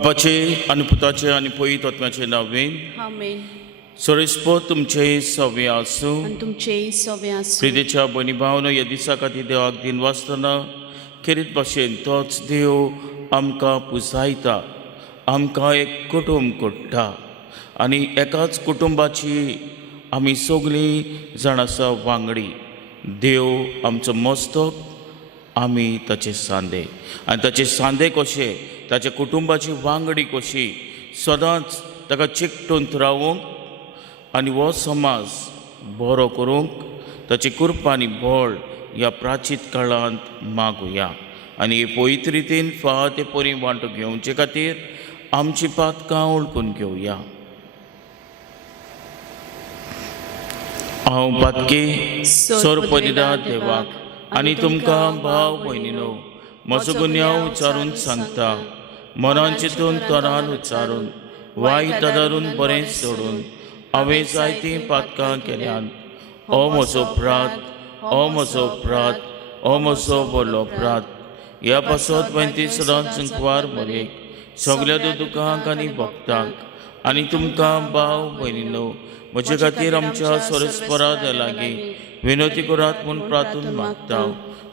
बापाचे आनी पुताचे आनी पवित्र आत्म्याचे नावेन आमेन. सोरेस्पो तुमचे सव्य आसूं. आनी तुमचे सवे आसूं. प्रिदेच्या बनी भावनो ह्या दिसा खातीर देवाक दिन वाचतना खेरीत भाशेन तोच देव आमकां पुजायता, आमकां एक कुटुंब कोडटा आनी एकाच कुटुंबाची आमी सगळीं जाण आसा वांगडी. देव आमचो मस्तक, आमी ताचे सांदे आनी ताचे सांदे कशे ताच्या कुटुंबाची वांगडी कशी सदांच ताका चिकटून रावूंक आनी हो समाज बरो करूंक ताची कृपा आनी बळ ह्या प्राचीत काळांत मागुया. आनी हे पवित्र रितीन फाते परी वांटो घेवचे खातीर आमची पातकां ओळखून घेवया. हांव पातकी सोरपदिदा देवाक आनी तुमकां भाव भयणीनो म्हजो गुन्यांव उच्चारून सांगता. मनान चिंतून तोंडान उच्चारून वायट आदारून बरें सोडून हांवें जायतीं पातकां केल्यान. हो म्हजो अपराध, हो म्हजो अपराध, हो म्हजो व्हडलो अपराध. ह्या पासत वयती सदांच सुंकवार मरेक सगळ्या दुकांक आनी भक्तांक आनी तुमकां भाव भयणीनो म्हजे खातीर आमच्या सोरेस्परा लागीं विनोती करात म्हूण प्रार्थून मागता.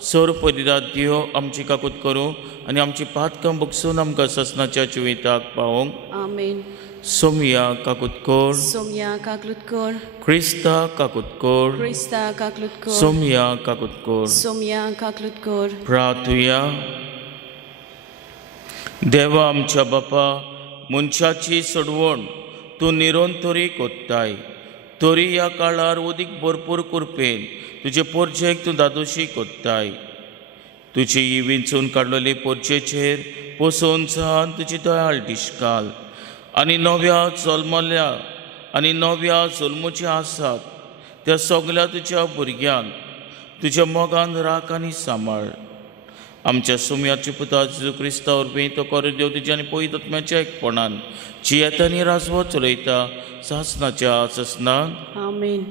सोर पदिदा देव आमची काकूत करूं आनी आमची पातकां बगसून आमकां ससनाच्या जिविताक पावोंक. आमेन. सोमया काकूत कोर, सोमया काकलूत कर. क्रिस्ता काकूत कोर, क्रिस्ता काकलूत कर. सोमया काकूत कोर. सोमया काकलूत कर. प्रार्थुया. देवा आमच्या बापा, मनशाची सोडवण तूं निरंतरी कोत्ताय. तरी ह्या काळार उदीक भरपूर कृपेन तुजे पोरचेक तूं दादोशी कोत्ताय. तुजी ही विंचून काडलेली पोरचेचेर पोसोन सावन तुजी दयाळ दिश्काल आनी नव्या जल्मल्या आनी नव्या जल्मूचे आसात त्या सगळ्या तुज्या भुरग्यांक तुज्या मोगान राख आनी सांबाळ. आमच्या सोमयाच्या पुता जेजू क्रिस्ता वरवीं तो कर देव तुज्या आनी पवित्र आत्म्याच्या एकपणान जियेता आनी राजवो चलयता सासनाच्या ससनाक. आमेन.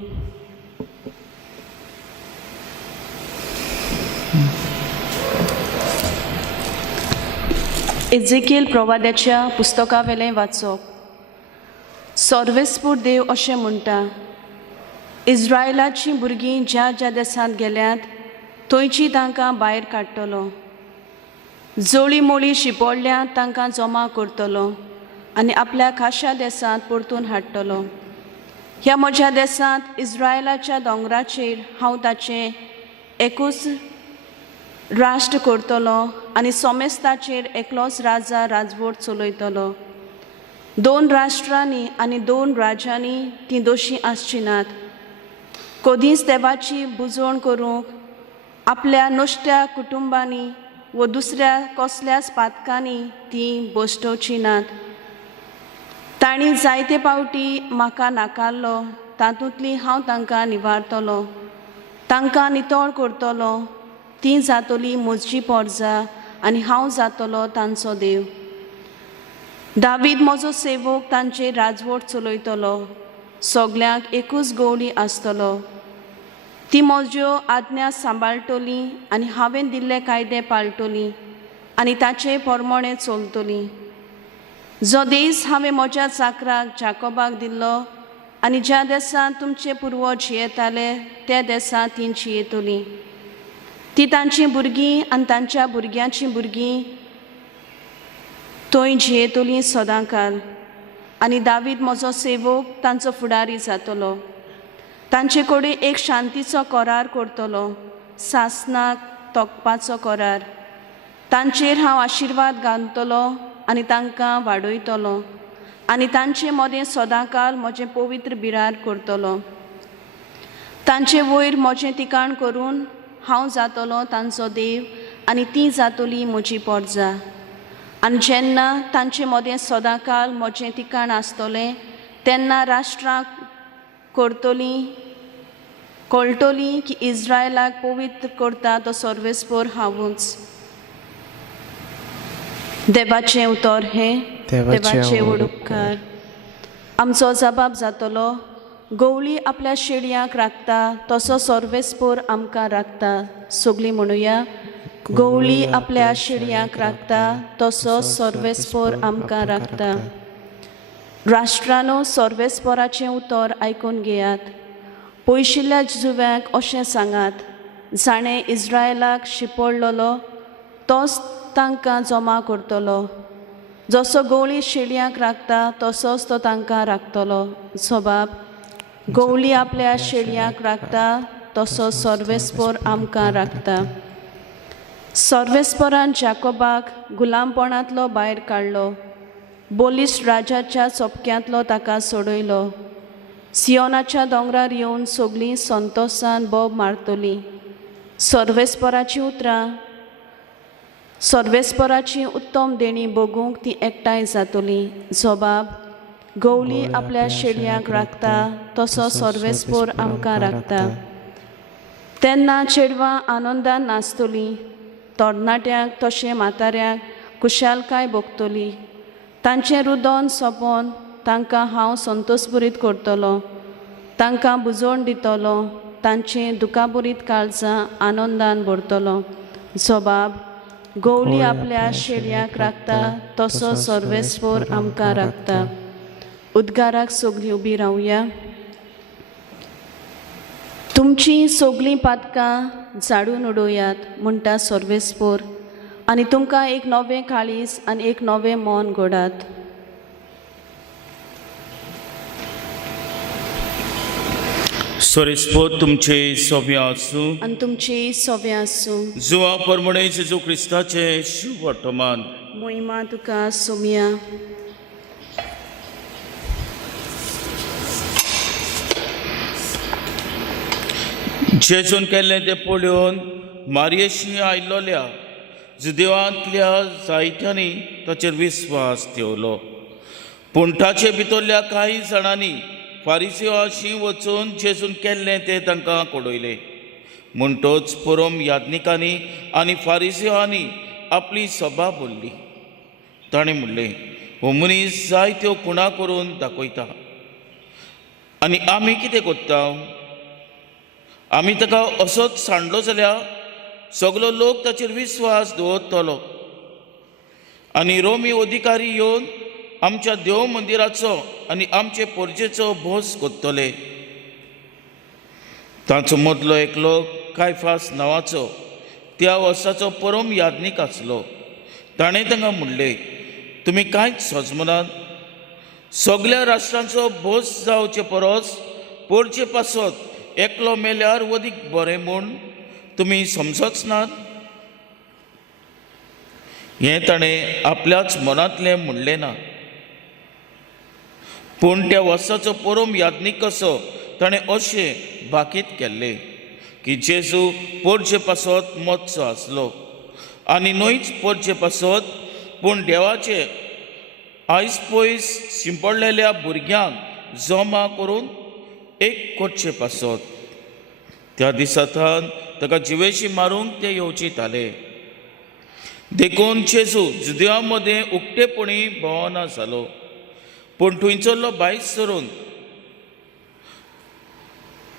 एजेकिएल प्रवाद्याच्या पुस्तका वेलें वाचप. सर्वेस्पूर देव अशें म्हणटा, इस्रायलाचीं भुरगीं ज्या ज्या देशांत गेल्यात थंयची तांकां भायर काडटलो. जोळी मोळी शिंपडल्या तांकां जमा करतलो आनी आपल्या खाशा देशांत परतून हाडटलो. ह्या म्हज्या देशांत इस्रायलाच्या दोंगराचेर हांव ताचें एकूच राष्ट्र करतलो आनी सोमेस्ताचेर एकलोच राजा राजवट चलयतलो. 2 राष्ट्रांनी आनी 2 राज्यांनी तीं दोशी आसची नात. कधीच देवाची बुजवण करूंक आपल्या नश्ट्या कुटुंबांनी व दुसऱ्या कसल्याच पातकांनी तीं बसटोवची नात. तांणी जायते पावटी म्हाका नाकारलो, तातूंतली हांव तांकां निवारतलो, तांकां नितळ करतलो. तीं जातलीं म्हजी पोरजां आनी हांव जातलो तांचो देव. दावीद म्हजो सेवक तांचेर राजवट चलयतलो. सगल्यांक एकूच गवळी आसतलो. ती म्हज्यो आज्ञा सांबाळटली आनी हांवें दिल्ले कायदे पाळटली आनी ताचे पोरमोणे चलतली. जो देश हांवें म्हज्या चाकराक जाकोबाक दिल्लो आनी ज्या देशांत तुमचे पुर्वज जियेताले त्या देशांत तीं जियेतलीं. ती तांचीं भुरगीं आनी तांच्या भुरग्यांचीं भुरगीं थंय जियेतलीं सदांकाल. आनी दावीद म्हजो सेवक तांचो फुडारी जातलो. तांचे कडेन एक शांतीचो करार करतलो, सासनाक तोखपाचो करार. तांचेर हांव आशिर्वाद घालतलो आनी तांकां वाडयतलो आनी तांचे मदें सदांकाल म्हजें पवित्र बिरार करतलो. तांचे वयर म्हजें ठिकाण करून हांव जातलो तांचो देव आनी तीं जातलीं म्हजीं पोरजां. आनी जेन्ना तांचे मदें सदांकाल म्हजें ठिकाण आसतलें तेन्ना राष्ट्रांक कळटलीं की इस्रायलाक पवित्र करता तो सर्वेस्पर हांवूच. देवाचें उतर हें, देवाचे व्हड उपकार. आमचो जबाब जातलो, गवळी आपल्या शेडयांक राखता तसो सर्वेस्पर आमकां राखता. सगळीं म्हणुया, गवळी आपल्या शिडयांक राखता तसो सर्वेस्पोर आमकां राखता. राष्ट्रांनो, सर्वेस्पोराचें उतर आयकून घेयात. पयशिल्ल्या जुव्यांक अशें सांगात, जाणें इस्रायलाक शिपडलोलो तोच तांकां जमा करतलो. जसो गवळी शेळयांक राखता तसोच तो तांकां राखतलो. जबाब: गवळी आपल्या शेळयांक राखता तसो सर्वेस्पोर आमकां राखता. सर्वेस्पोरान जाकोबाक गुलामपणांतलो भायर काडलो. बोलिस्ट राजाच्या चोपक्यांतलो ताका सोडयलो. सियोनाच्या दोंगरार येवन सगळीं संतोशान बोब मारतलीं. सर्वेस्पोराचीं उतरां, सर्वेस्पोराची उत्तम देणी भोगूंक ती एकठांय जातलीं. जबाब: गवळी आपल्या शेळयांक राखता तसो सर्वेस्पोर आमकां राखता. तेन्ना चेडवां आनंदान नाचतलीं. तरणाट्यांक तशें म्हाताऱ्यांक खुशालकाय भोगतली. तांचें रुदन सोंपोवन तांकां हांव संतोशभरीत करतलो. तांकां बुजोण दितलो. तांचें दुखाभरीत काळजां आनंदान भरतलो. जबाब: गवळी आपल्या शेळयांक राखता तसो सर्वेस्पोर आमकां राखता. उद्गाराक सगळीं उबी रावया. तुमचीं सगळीं पातकां झाडून उडोवयात म्हणटा सर्वेस्पोर, आनी तुमकां एक नवें काळीज आनी एक नवें मन घोडात. सर्वेस्पोर तुमचे सोव्या आसूं आनी तुमची सोवें आसूं. जुवा परमणे जेजू क्रिस्ताचे शुभ वर्तमान. मोहिमा तुका सोम्या. जेजून केल्लें तें पळोवन मारयेशी आयिल्ल्या जुदेवांतल्या जायत्यांनी ताचेर विस्वास ठेवलो. पूण ताचे भितरल्या कांय जाणांनी फारिसेवांशी वचून जेजून केल्लें तें तांकां कळयलें. म्हणटच परम याज्ञिकांनी आनी फारिसेवांनी आपली सभा भरली. ताणें म्हणलें, हो मनीस जायत्यो खुणा करून दाखयता आनी आमी कितें करता? आमी ताका असोच सांडलो जाल्यार सगलो लोक ताचेर विस्वास दवरतलो आनी रोमी अधिकारी येवन आमच्या देव मंदिराचो आनी आमचे पोरजेचो भोस करतले. तांचो मदलो एकलो कायफास नांवाचो त्या वर्साचो परम याज्ञीक आसलो. ताणें तांकां म्हणलें, तुमी कांयच सजमनात. सगळ्या राष्ट्रांचो भोस जावचे परस पोरचे पासत एकलो मेल्यार वदीक बरें म्हूण तुमी समजच नात. हें ताणें आपल्याच मनांतलें म्हणलें ना. पूण त्या वर्साचो परम याज्ञीक कसो ताणें अशें बाकीत केल्लें की जेजू पोरचे पासत मोदचो आसलो आनी न्हयच पोरचे पासत पूण देवाचे आयज पयस शिंपडलेल्या भुरग्यांक जमा करून एक करचे पासत. त्या दिसांतान ताका जिवेशी मारूंक ते येवचिताले. देखून जेजू जुदेवा मदें उक्तेपणी भोंवना जालो. पूण थंयसरलो भायर सरून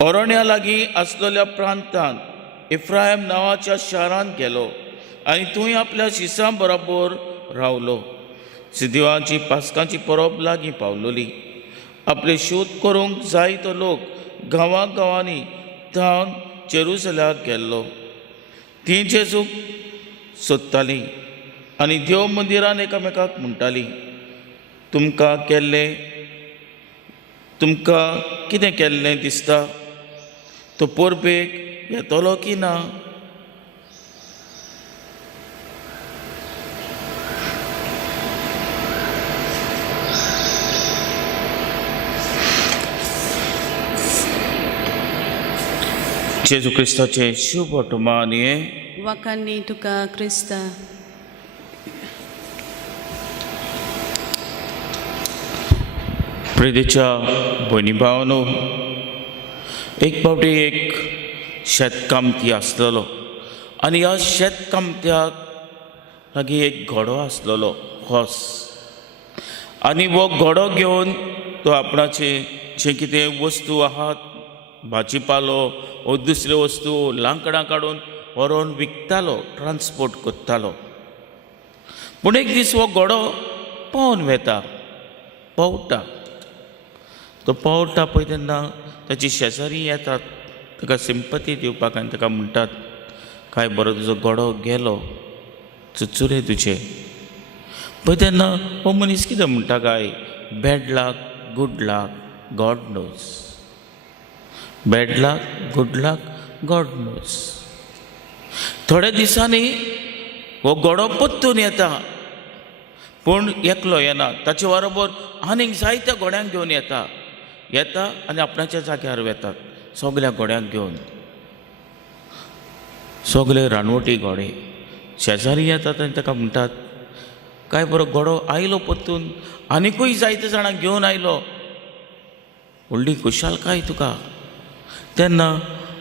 अरण्या लागीं आसलेल्या प्रांतांत इफ्रायम नांवाच्या शारांत गेलो आनी थंय आपल्या शिसां बरोबर रावलो. जुदेवांची पास्कांची परब लागीं पावलोली. आपले शोध करूंक जाय तो लोक गांवांनी धांवन जेरुसलेमाक गेल्लो. तीं जेजूक सोदतालीं आनी देव मंदिरान एकामेकाक म्हणटालीं, तुमकां कितें केल्लें दिसता? तो परबेक येतलो की ना? जेजू क्रिस्ताचे शुभ वर्तमान हे वाखाणणी तुका क्रिस्ता. प्रिदेच्या भयणी भावांनो, एक फावटी एक शेतकामती आसलेलो आनी ह्या शेतकामत्याक लागीं एक घोडो आसलेलो, हॉर्स. आनी हो घोडो घेवन तो आपणाचे जे कितें वस्तू आहात, भाजीपालो वो दुसऱ्यो वस्तू लांकडां काडून व्हरोन विकतालो, ट्रान्सपोर्ट करतालो. पूण एक दीस हो गडो पावून वेता, पावता. तो पावता पळय तेन्ना ताची शेजारी येतात ताका सिंपती दिवपाक आनी ताका म्हणटात, काय बरो तुजो गडो गेलो, चुचुरे तुजे. पळय तेन्ना हो मनीस कितें म्हणटा काय, बॅड लक, गूड लक, गॉड नोज. बॅड लक, गूड लक, गॉड नोज. थोड्या दिसांनी हो गडो परतून येता, पूण एकलो येना. ताचे बरोबर आनीक जायत्या घोड्यांक घेवन येता आनी आपणाच्या जाग्यार वेतात सगल्या घोड्यांक घेवन. सगळे रानवटी घोडे शेजारी येतात आनी ताका म्हणटात, काय बरो गडो आयलो परतून, आनिकूय जायते जाणांक घेवन आयलो, व्हडली खुशालकाय तुका. तेन्ना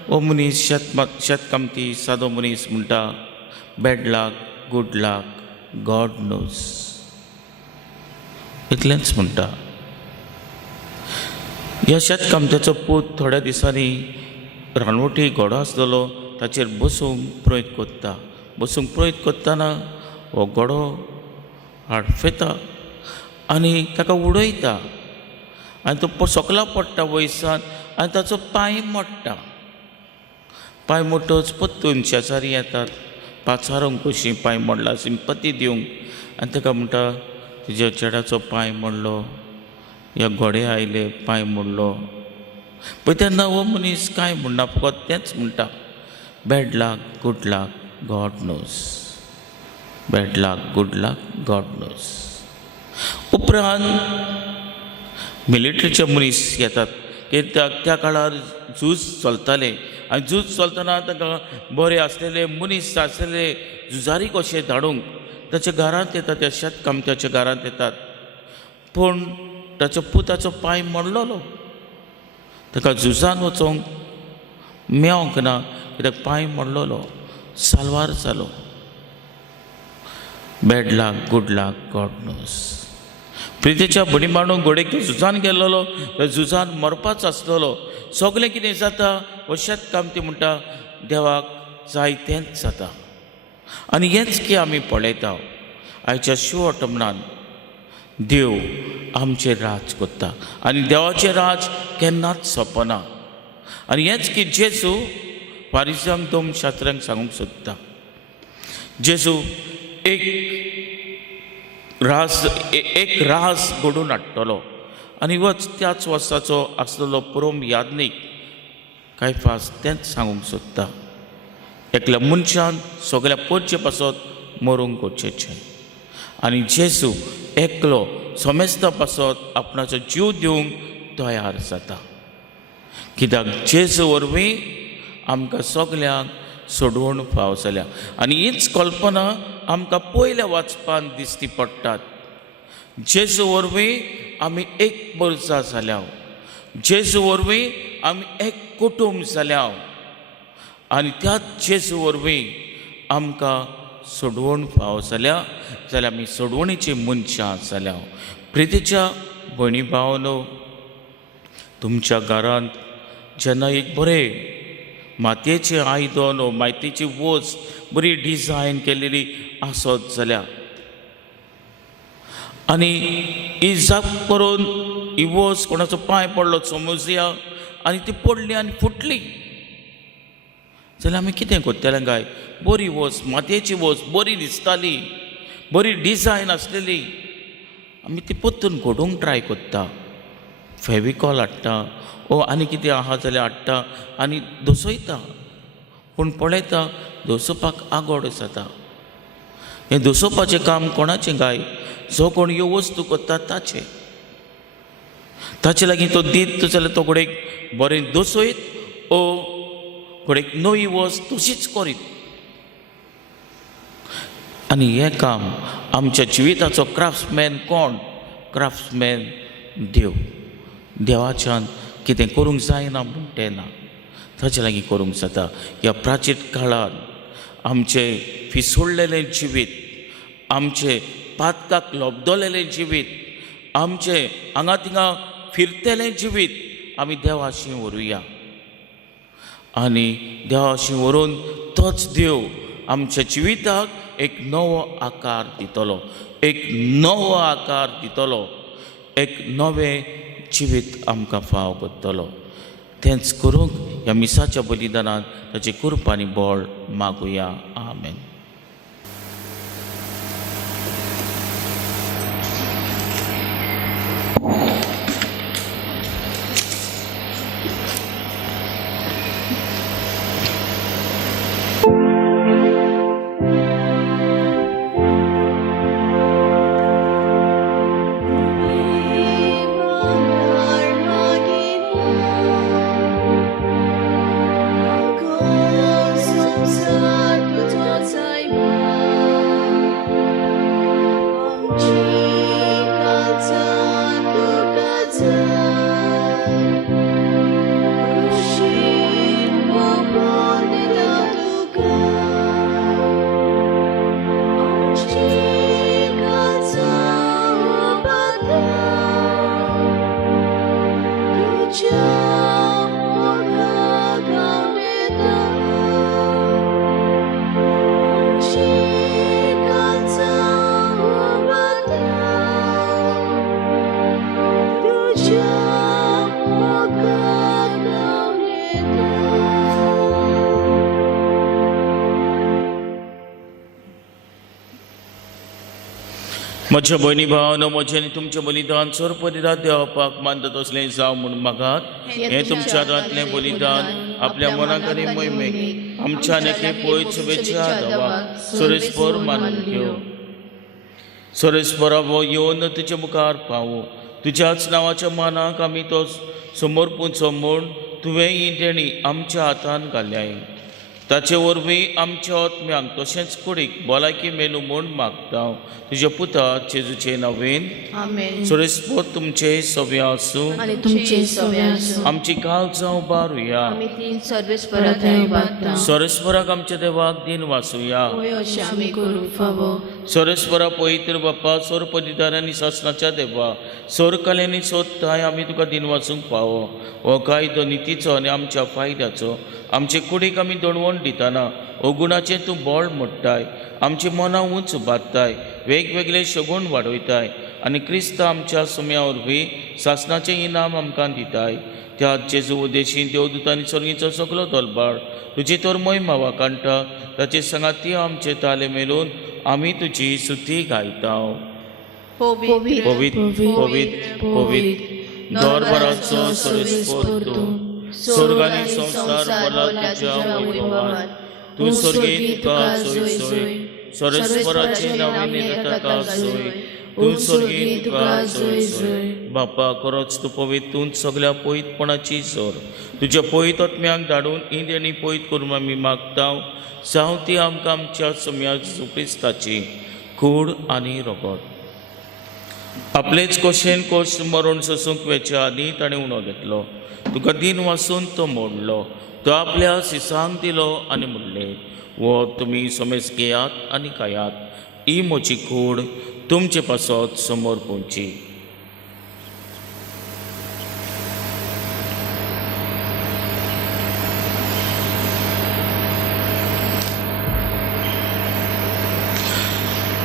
हो मनीस शेतकामती सादो मनीस म्हणटा, बॅड लक, गूड लक, गॉड नोज. इतलेंच म्हणटा. ह्या शेतकामत्याचो पूत थोड्या दिसांनी रानवटी घोडो आसलेलो ताचेर बसूंक प्रयत्न करता. बसूंक प्रयत्न करतना हो गडो आडफेता आनी ताका उडयता आनी तो सकला पडटा वयसान आनी ताचो पांय मोडटा. पांय मोडटच परतून शेजारी येतात, पाचारूंक कशी पांय मोडला सिंपती दिवंक आनी ताका म्हणटा, तुज्या चेड्याचो पांय मोडलो, ह्या घोडे आयले, पांय मोडलो. पळय तेन्ना हो मनीस कांय म्हणना, फकत तेंच म्हणटा, बॅड लक, गूड लक, गॉड नोज. बॅड लक, गूड लक, गॉड नोज. उपरांत मिलिटरीचे मनीस येतात, कित्याक त्या काळार झूज चलताले आनी झूज चलतना ताका बरे आसलेले मनीस आसलेले झुजारी कशे धाडूंक ताच्या घरांत येतात, त्या शेतकामत्याच्या घरांत येतात. पूण ताच्या पुताचो पांय मोडलोलो, ताका झुजान वचोंक मेळोंक ना, कित्याक पांय मोडलोलो, साल्वार जालो. बॅड लक, गूड लक, गॉड नोज. प्रितेच्या भुणीमाणूक घोडेक झुजान गेल्लो, त्या झुजान मरपाचो आसलेलो. सगळें कितें जाता हो शेतकामती म्हणटा, देवाक जाय तेंच जाता. आनी हेंच की आमी पळयता आयच्या शिवोटमनान. देव आमचेर राज करता आनी देवाचें राज केन्नाच सोंपना. आनी हेंच की जेजू फारिसांक दोन शास्त्रांक सांगूंक सोदता. जेजू एक राज घडोवन हाडटलो आनी वच त्याच वर्साचो आसलेलो पुरोम यादनीक कायफास तेंच सांगूंक सोदता. एकल्या मनशान सगल्या पोरचे पासत मरूंक वचचें आनी जेजू एकलो समेस्ता पासत आपणाचो जीव दिवंक तयार जाता. कित्याक जेजू वरवीं आमकां सगल्यांक सोडवण फाव जाल्या. आनी हीच कल्पना आमकां पयल्या वाचपान दिश्टी पडटात. जेजू वरवीं आमी एक बर्जा जाल्या, जेजू वरवीं आमी एक कुटुंब जाल्या आनी त्याच जेजू वरवीं आमकां सोडवण फाव जाल्या जाल्यार आमी सोडवणीची मनशां जाल्या. प्रितीच्या भयणी भावनो, तुमच्या घरांत जेन्ना एक बरें मातयेचें आयदन वा मातयेची वस्त बरी डिजायन केलेली आसत जाल्यार आनी इजाप करून ही वस्त कोणाचो पांय पडलो समजुया आनी ती पडली आनी फुटली जाल्यार आमी कितें करतलें काय? बरी वस्त, मातयेची वस्त बरी दिसताली, बरी डिजायन आसलेली, आमी ती परतून घडोवंक ट्राय करता. फेविकॉल हाडटा ओ आनी कितें आहा जाल्यार हाडटा आनी दसयता. पूण पळयता दसोवपाक आगोड जाता. हें दसोवपाचें काम कोणाचें काय? जो कोण ह्यो वस्तू करता ताचे लागीं तो दीत जाल्यार तो घोडेक बरें दसयत ओ घोडेक नवी वस्त तशीच करीत. आनी हें काम आमच्या जिविताचो क्राफ्ट्समॅन कोण? क्राफ्ट्समॅन देव. देवाच्यान कितें करूंक जायना म्हूण तें ना, ताचे लागीं करूंक जाता. ह्या प्राचीन काळांत आमचें फिसोडलेलें जिवीत, आमचें पातकाक लोबदोलेलें जिवीत, आमचें हांगा थिंगा फिरतेलें जिवीत आमी देवाशी व्हरुया. आनी देवाशी व्हरून तोच देव आमच्या जिविताक एक नवो आकार दितलो, एक नवो आकार दितलो, एक नवें जिवीत आमकां फाव करतलो. तेंच करूंक ह्या मिसाच्या बलिदानांत ताची कृपा आनी बळ मागुया. आमेन. म्हज्या भयणी भावानो, म्हजें आनी तुमचें बलिदान सर्वपरिरात देवापाक मानतात असलें जावं म्हूण मागात. हें तुमच्या हातांतलें बलिदान आपल्या मनाक आनी मोहिमेक आमच्या नेके पळयत शुभेच्छा देवाक सुरेस्पर मानून घेव. सुरेस्परा येवन तुजे मुखार पावो. तुज्याच नांवाच्या मानाक आमी तो समर्पूचो म्हूण तुवें ही देणी आमच्या हातांत घाल्याय. ताचे वरवीं आमच्या आत्म्यांक तशेंच कुडीक भलायकी मेलू म्हूण मागता. तुज्या पुता जेजूचे नांवेन आमेन. सुरेस्पर तुमचे सव्या आसूं आनी तुमचे सव्या आसूं. आमची काळजां उबारुया. आमी तीन सर्वेस्परा थंय उबारता. सुरेस्पराक आमच्या देवाक दिन वाचुया. होय अशें आमी करूंक फावो. सुरेस्परा पवित्र बाप्पा सोर पदिदारांनी शासनाच्या देवा सोर कलेनी सोदताय आमी तुका दिन वाचूंक फावो. हो कायदो नितीचो आनी आमच्या फायद्याचो. आमचे कुडीक आमी दडवण दितना अवगुणाचें तूं बोळ मोडटाय. आमची मनां उंच बांदताय, वेगवेगळे शगूण वाडयताय आनी क्रिस्त आमच्या सुम्या वरवीं शासनाचें इनाम आमकां दिताय. त्या जेजू उद्देशी देवदूतांनी सर्गीचो सगलो दरबार तुजी तर महिमा वाकांटा. ताचे संगाती आमचे ताले मेलून आमी तुजी स्तुती गायता. पवित्र पवित्र पवित्र पवित्र दरबाराचो सुरेस्पर तूं. स्वर्ग आनी संसार भला तुज्या वैभवान. तूं स्वर्गीय तुका सोय सोय. सुरेस्पराचे नांवें ताका सोय. तूं स्वर्गीय तुका सोय सोय. बापा खरोच तूं पवित्र. तूं सगळ्या पवित्रपणाची सोर. तुज्या पवित्र आत्म्याक धाडून ही देणी पवित्र करून आमी मागता. जावं ती आमकां आमच्या सम्या क्रिस्ताची कूड आनी रगत. आपलेच कोशेन कोश मरून सोसूंक वेच्या आदी ताणें उणो घेतलो. तुका दिन वाचून तो मोडलो. तो आपल्या सिसांक दिलो आनी म्हणलें, वो तुमी समेज घेयात आनी खायात. ही म्हजी कूड तुमचे पासत समोर पोवची.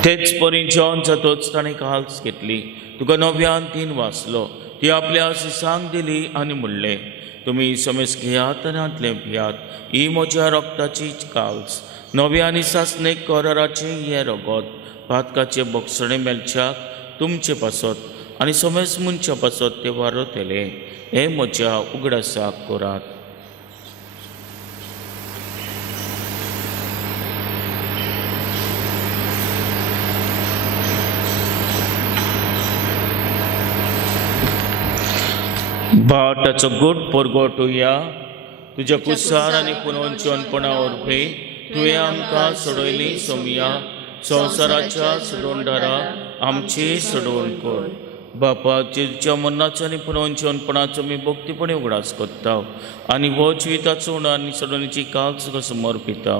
तेच परी जॉन जातोच ताणें काल्स घेतली. तुका नव्यान दिन वाचलो. ती आपल्या सिसांक दिली आनी म्हणलें, तुमी समेज घेयात आनी आतलें पियात. ही म्हज्या रक्ताचीच काल्स, नव्या आनी सासणेक कराराचें हें रगत. पातकाचे बोगसणे मेलच्याक तुमचे पासत आनी समेज मनच्या पासत ते वारतले. हें म्हज्या उगडासाक करात. बाटाचो गोड परगटुया. तुज्या कुसार आनी पुनवंचनपणा वरवीं तुवें आमकां सोडयली सोमया. संवसाराच्या सोडवणदारा आमची सोडवण कर. बापा जेजूच्या मरणाचो आनी पुनवंचनपणाचो आमी भक्तीपणे उगडास करता आनी हो जिविताचो उणो आनी सोडवणीची काल्स समोर पिता.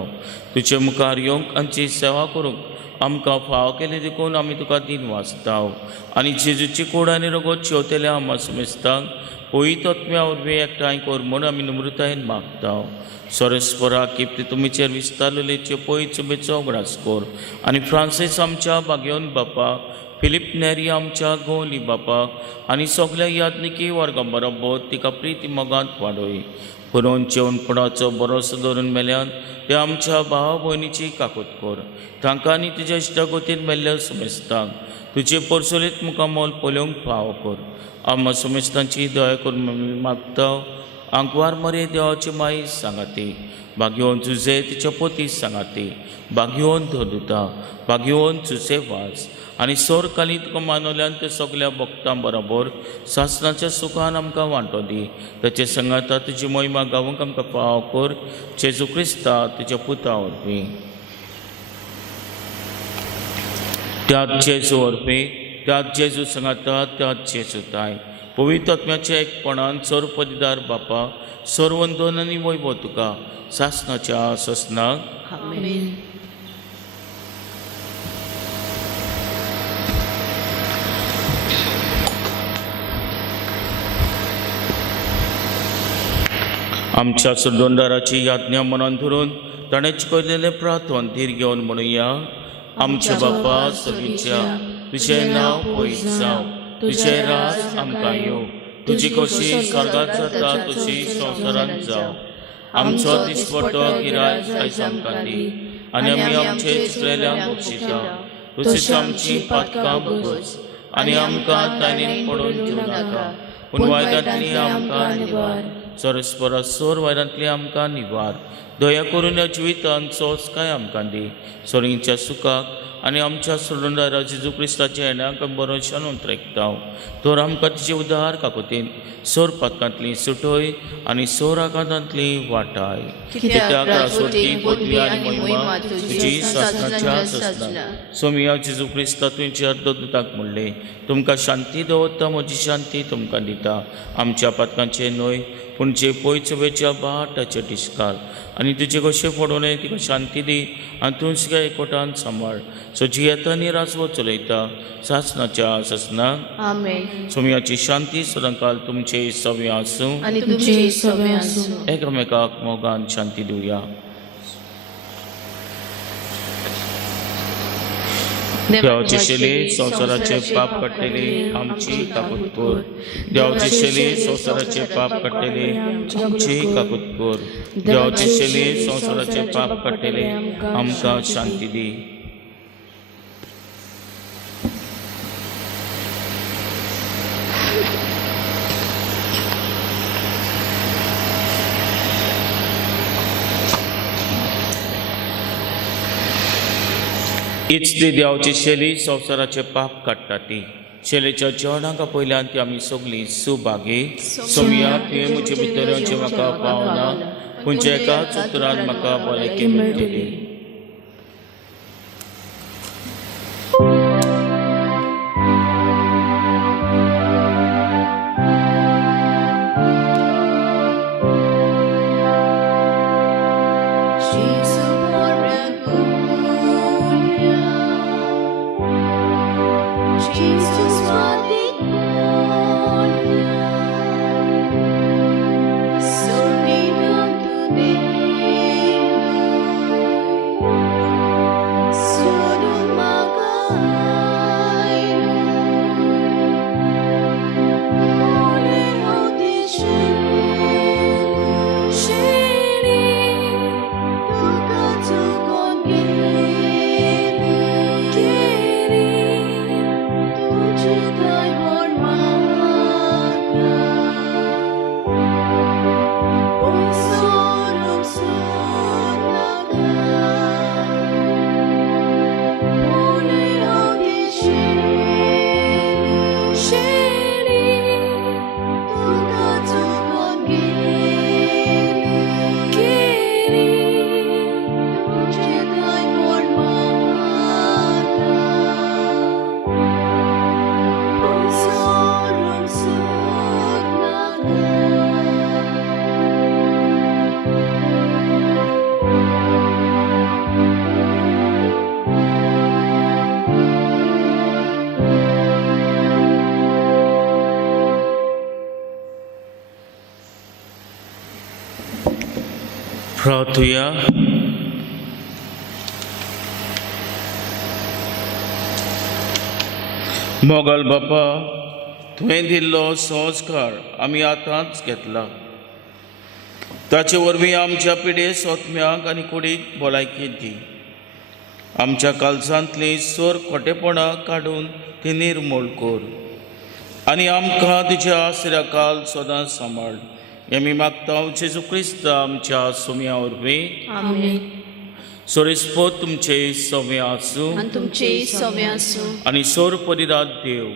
तुजे मुखार येवंक आमची सेवा करूंक आमकां फाव केले देखून आमी तुका दिन वाचताव आनी जेजूची कूड आनी रगत शेवतेल्या आम्हा सुमेस्तांक पवित्र आत्म्या वरवीं एकठांय कर म्हूण आमी नम्रतायेन मागताव. सोरेस्परा किप्ती तुमीचेर विस्तारलेल्यो पयत शुभेच्छो उगडास कर आनी फ्रांसीस आमच्या बागेवन बापा, फिलीप नेरी आमच्या गोली बापा आनी सगल्या यादनिकी वर्गां बरोबर तिका प्रिती मोगांत वाडय. पुरोन जेवणपणाचो भरोसो धरून मेल्यान ते आमच्या भावा भयणीची काकूट कर. तांकां आनी तुज्या इश्टागोतीन मेल्ल्या सुमेस्तांक तुजे परसोलेत मुखामोल पळोवंक फाव कर. आम्हा सुमेस्तांची दया करून मागता. आंकवार मरे देवाची माई सांगाती, भाग्यवन तुझे तिच्या पोती सांगाती, भाग्यवन धोदुता, भाग्यवन तुझे वाज आनी सोर काली तुका मानवल्यान ते सगल्या भक्तां बरोबर सासणाच्या सुखान आमकां वांटो दी. ताचे संगाता तुजी महिमा गावूंक आमकां पाव कर. जेजू क्रिस्ता तुज्या पुता वरवीं. त्यात जेजू वरवीं, त्यात जेजू संगाता, त्यात जेजू ताय, पवित्र आत्म्याच्या एकपणान सर्वपदीदार बापा, सर्वंदन आनी वैभव तुका सासणाच्या ससनाक. आमेन. आमच्या सुर्दोंडाराची याज्ञा मनान धरून ताणें शिकयलेलें प्रार्थन धीर घेवन म्हणुया. आमच्या बापा सगळीच्या तुजें नांव पयत जावं, तुजें राज आमकां येवं, तुजी कशी स्वर्गांत जाता तशी संवसारांत जावं. आमचो दिसपट्टो गिरायक आयज आमकां दी आनी आमी आमचे चुकलेल्यांक बक्षिता. तशीच आमची पातकां बगस आनी आमकां तायनीन पडोवन दिवं नाका, पूण वायदांतली आमकां निवार. सरस्परा सोर वायदांतली आमकां निवार. दया करून ह्या जिवितांत सोंसकाय आमकां दी. सोरींच्या सुखाक आनी आमच्या सुर्दोंडारा जेजू क्रिस्ताच्या येण्याक भरोशान उतरेकताव. तर आमकां तिचे उदार काकुतीन सोर पातकांतली सुटय आनी सोर आकांतांतली वाटाय. कित्याक राजवटी, पदवी आनी महिमा तुजी सासणाच्या ससना. सोमिया जेजू क्रिस्ता तुमच्या दोताक म्हणले, तुमकां शांती दवरता, म्हजी शांती तुमकां दिता. आमच्या पातकांचे न्हय पूण जे पयचवेच्या बाटाचे डिस्काल आनी तुजे कशें पडोवने तिका शांती दी आनी तूं सगळ्या एकवटान सांबाळ. सो जियेता आनी राजवो चलयता सासणाच्या ससनाक. आमेन. सोमयाची शांती सदांकाल तुमचे सवे आसूं आनी तुमचे सगळे आसूं. एकामेकाक मोगान शांती दिवया. देवाचे शेले संवसाराचे पाप काडटले आमची काकूट कर. देवाचे शेले संवसाराचे पाप काडटले आमची काकूट कर. देवाचे शेले संवसाराचे पाप काडटले आमकां शांती दी. हीच ती देवाची शेली संवसाराचे पाप काडटा ती. शेलेच्या जेवणाका पयल्यान ती आमी सगळीं सुभागी. सोमया तुवें म्हजे भितर म्हाका पावना, पूण एकाच उतरान म्हाका भलायकी मेळटली. प्रार्थुया. मोगल बापा, तुवें दिल्लो संस्कार आमी आतांच घेतला. ताचे वरवीं आमच्या पिडे सोत्म्याक आनी कुडीक भलायकी दी. आमच्या कालसांतली सोर खोटेपणां काडून ती निर्मूळ कर आनी आमकां तुज्या आसऱ्याकाल सदांच सांबाळ. आमी मागता जेजू क्रिस्त आमच्या सोम्या वरवीं. आमेन. सोरिस्पोत तुमचे सव्य आसूं आनी तुमचे सवे आसूं. आनी सोर परिरात देव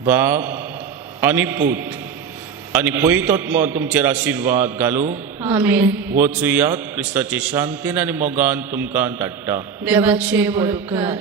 बाप आनी पूत आनी पवित्रात्मो तुमचेर आशिर्वाद घालूं. आमेन. वचुयात क्रिस्ताचे शांतीन आनी मोगान तुमकां धाडटा. देवाचे बळकार.